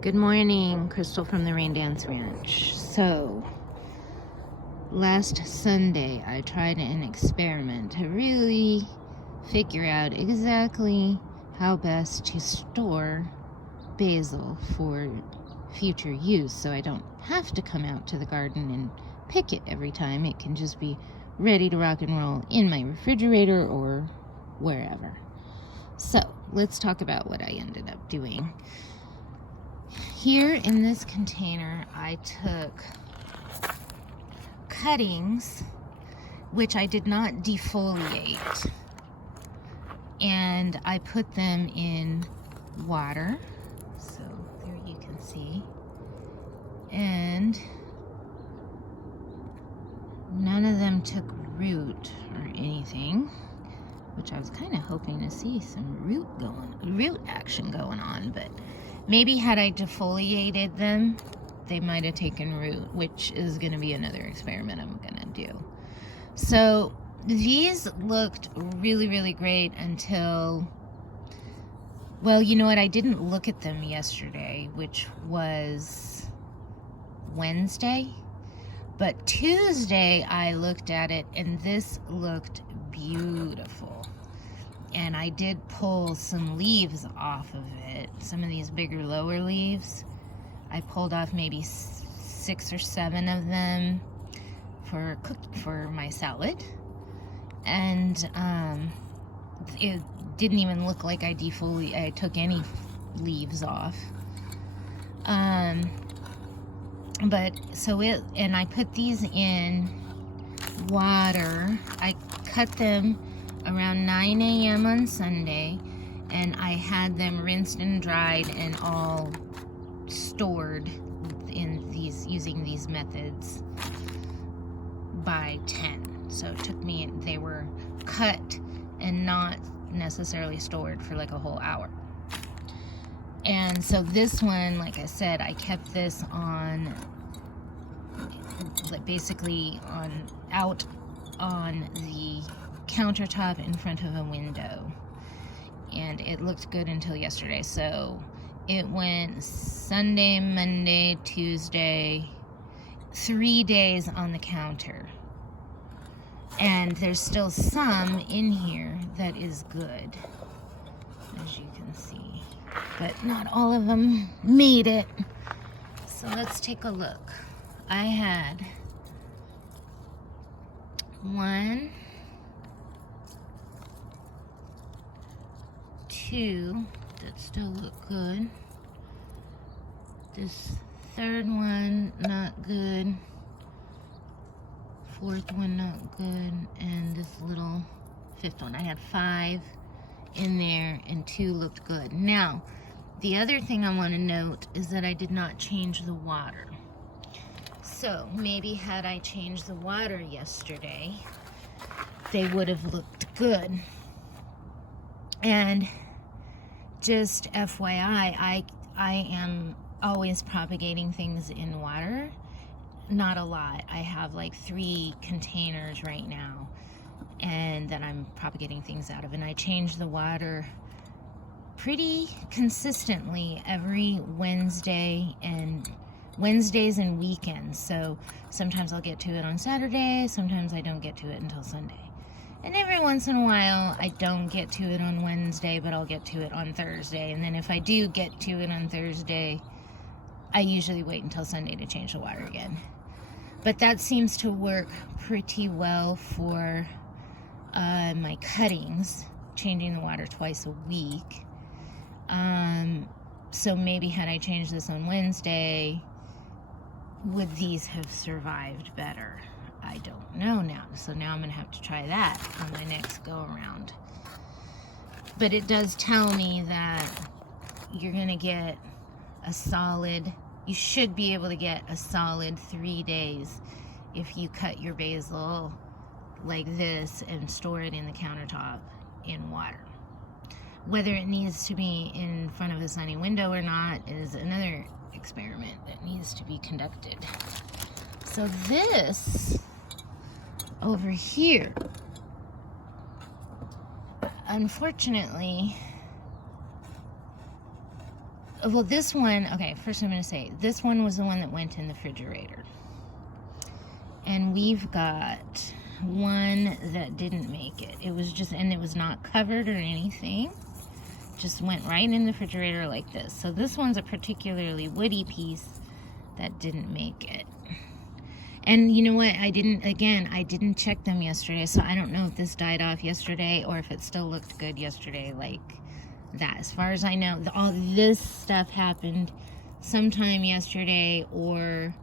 Good morning, Crystal from the Rain Dance Ranch. So, last Sunday I tried an experiment to really figure out exactly how best to store basil for future use so I don't have to come out to the garden and pick it every time. It can just be ready to rock and roll in my refrigerator or wherever. So, let's talk about what I ended up doing. Here in this container, I took cuttings, which I did not defoliate, and I put them in water, so there you can see, and none of them took root or anything, which I was kind of hoping to see some root action going on, but maybe had I defoliated them, they might have taken root, which is going to be another experiment I'm going to do. So these looked really, really great until, well, you know what? I didn't look at them yesterday, which was Wednesday. But Tuesday I looked at it and this looked beautiful. And I did pull some leaves off of it. Some of these bigger, lower leaves. I pulled off maybe 6 or 7 of them for my salad. And it didn't even look like I took any leaves off. And I put these in water. I cut them around 9 a.m. on Sunday, and I had them rinsed and dried and all stored in using these methods by 10. So it took me, they were cut and not necessarily stored for like a whole hour. And so this one, like I said, I kept this on, like basically out on the countertop in front of a window, and it looked good until yesterday. So it went Sunday, Monday, Tuesday, 3 days on the counter, and there's still some in here that is good, as you can see, but not all of them made it. So let's take a look. I had 1, 2 that still look good. This third one, not good. Fourth one, not good. And this little fifth one. I had 5 in there and 2 looked good. Now, the other thing I want to note is that I did not change the water. So maybe had I changed the water yesterday, they would have looked good. And just FYI, I am always propagating things in water. Not a lot. I have like 3 containers right now and that I'm propagating things out of, and I change the water pretty consistently every Wednesdays and weekends. So sometimes I'll get to it on Saturday, sometimes I don't get to it until Sunday. And every once in a while, I don't get to it on Wednesday, but I'll get to it on Thursday. And then if I do get to it on Thursday, I usually wait until Sunday to change the water again. But that seems to work pretty well for my cuttings, changing the water twice a week. So maybe had I changed this on Wednesday, would these have survived better? I don't know now. So now I'm going to have to try that on my next go around. But it does tell me that you're going to get you should be able to get a solid 3 days if you cut your basil like this and store it in the countertop in water. Whether it needs to be in front of a sunny window or not is another experiment that needs to be conducted. So this over here, unfortunately, well, this one, okay, first I'm going to say, this one was the one that went in the refrigerator. And we've got one that didn't make it. It was just, and it was not covered or anything. Just went right in the refrigerator like this. So this one's a particularly woody piece that didn't make it. And you know what? I didn't check them yesterday, so I don't know if this died off yesterday or if it still looked good yesterday like that. As far as I know, all this stuff happened sometime yesterday or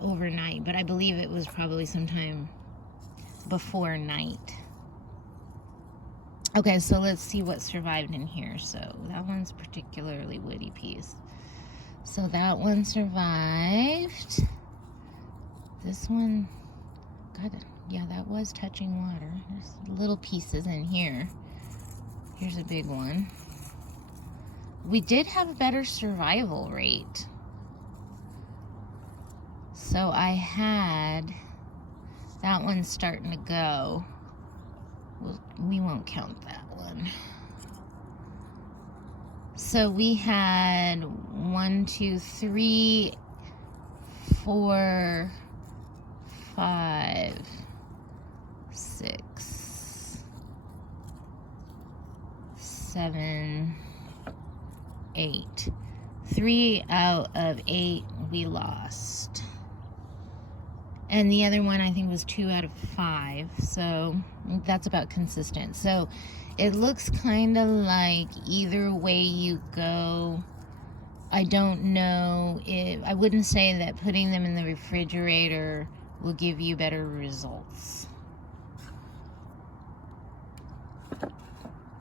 overnight, but I believe it was probably sometime before night. Okay, so let's see what survived in here. So that one's a particularly woody piece. So that one survived. This one, God, yeah, that was touching water. There's little pieces in here. Here's a big one. We did have a better survival rate. So I had that one starting to go. Well, we won't count that one. So we had 1, 2, 3, 4, 5, 6, 7, 8. 3 out of 8 we lost. And the other one, I think, was 2 out of 5. So that's about consistent. So it looks kind of like either way you go, I don't know if, I wouldn't say that putting them in the refrigerator will give you better results.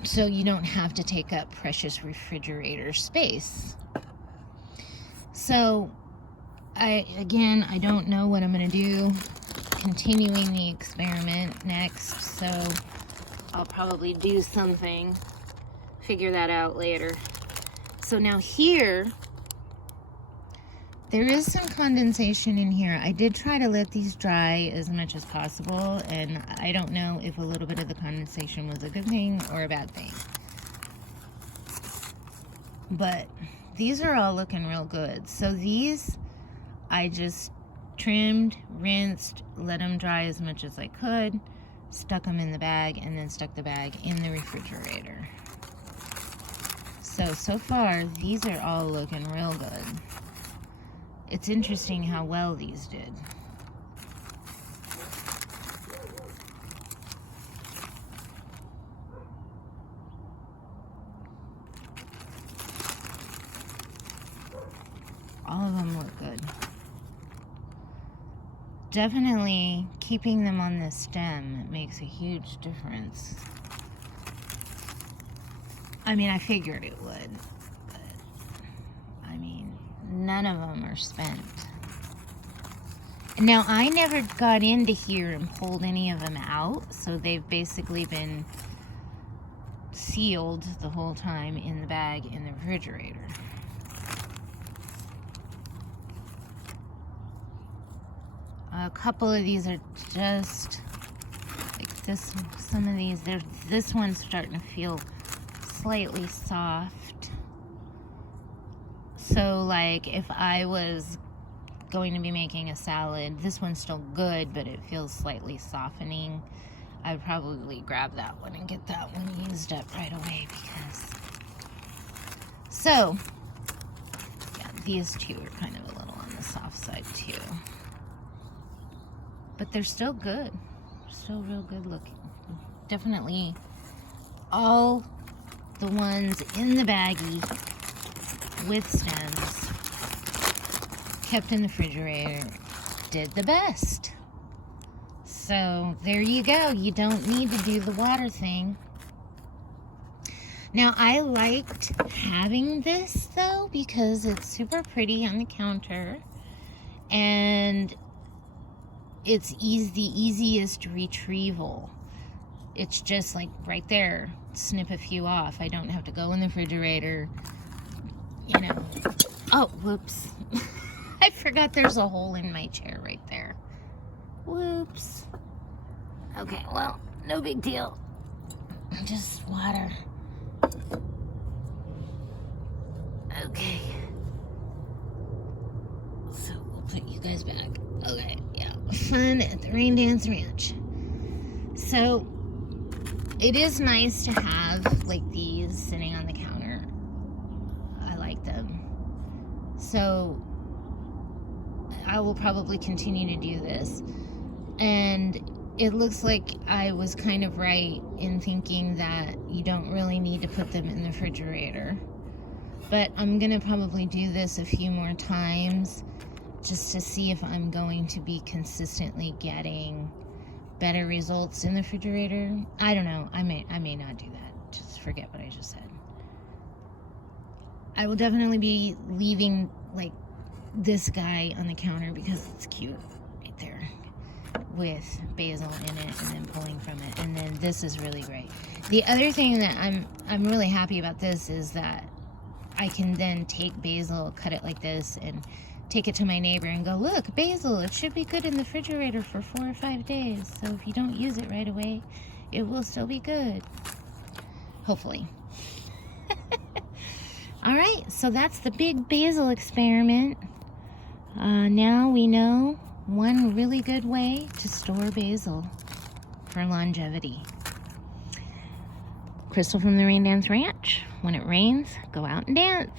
So you don't have to take up precious refrigerator space. So I don't know what I'm going to do continuing the experiment next, so I'll probably do something, figure that out later. So now here, there is some condensation in here. I did try to let these dry as much as possible, and I don't know if a little bit of the condensation was a good thing or a bad thing. But these are all looking real good. So these, I just trimmed, rinsed, let them dry as much as I could, stuck them in the bag, and then stuck the bag in the refrigerator. So far, these are all looking real good. It's interesting how well these did. All of them look good. Definitely keeping them on the stem makes a huge difference. I mean, I figured it would, but I mean, none of them are spent. Now, I never got into here and pulled any of them out, so they've basically been sealed the whole time in the bag in the refrigerator. A couple of these are just like this. Some of these, this one's starting to feel slightly soft. So like if I was going to be making a salad, this one's still good, but it feels slightly softening. I would probably grab that one and get that one used up right away because... So, yeah, these two are kind of a little on the soft side too. But they're still good. Still real good looking. Definitely all the ones in the baggie with stems kept in the refrigerator did the best. So there you go. You don't need to do the water thing. Now I liked having this though because it's super pretty on the counter and it's the easiest retrieval. It's just like right there, snip a few off. I don't have to go in the refrigerator, you know. Oh, whoops. I forgot there's a hole in my chair right there. Whoops. Okay, well, no big deal. Just water. Okay. So we'll put you guys back. Okay, yeah. Fun at the Rain Dance Ranch. So it is nice to have like these sitting on the counter. I like them. So I will probably continue to do this. And it looks like I was kind of right in thinking that you don't really need to put them in the refrigerator. But I'm going to probably do this a few more times just to see if I'm going to be consistently getting better results in the refrigerator. I don't know. I may not do that. Just forget what I just said. I will definitely be leaving like this guy on the counter because it's cute right there with basil in it and then pulling from it. And then this is really great. The other thing that I'm really happy about this is that I can then take basil, cut it like this, and take it to my neighbor and go, look, basil, it should be good in the refrigerator for 4 or 5 days. So if you don't use it right away, it will still be good. Hopefully. All right, so that's the big basil experiment. Now we know one really good way to store basil for longevity. Crystal from the Rain Dance Ranch. When it rains, go out and dance.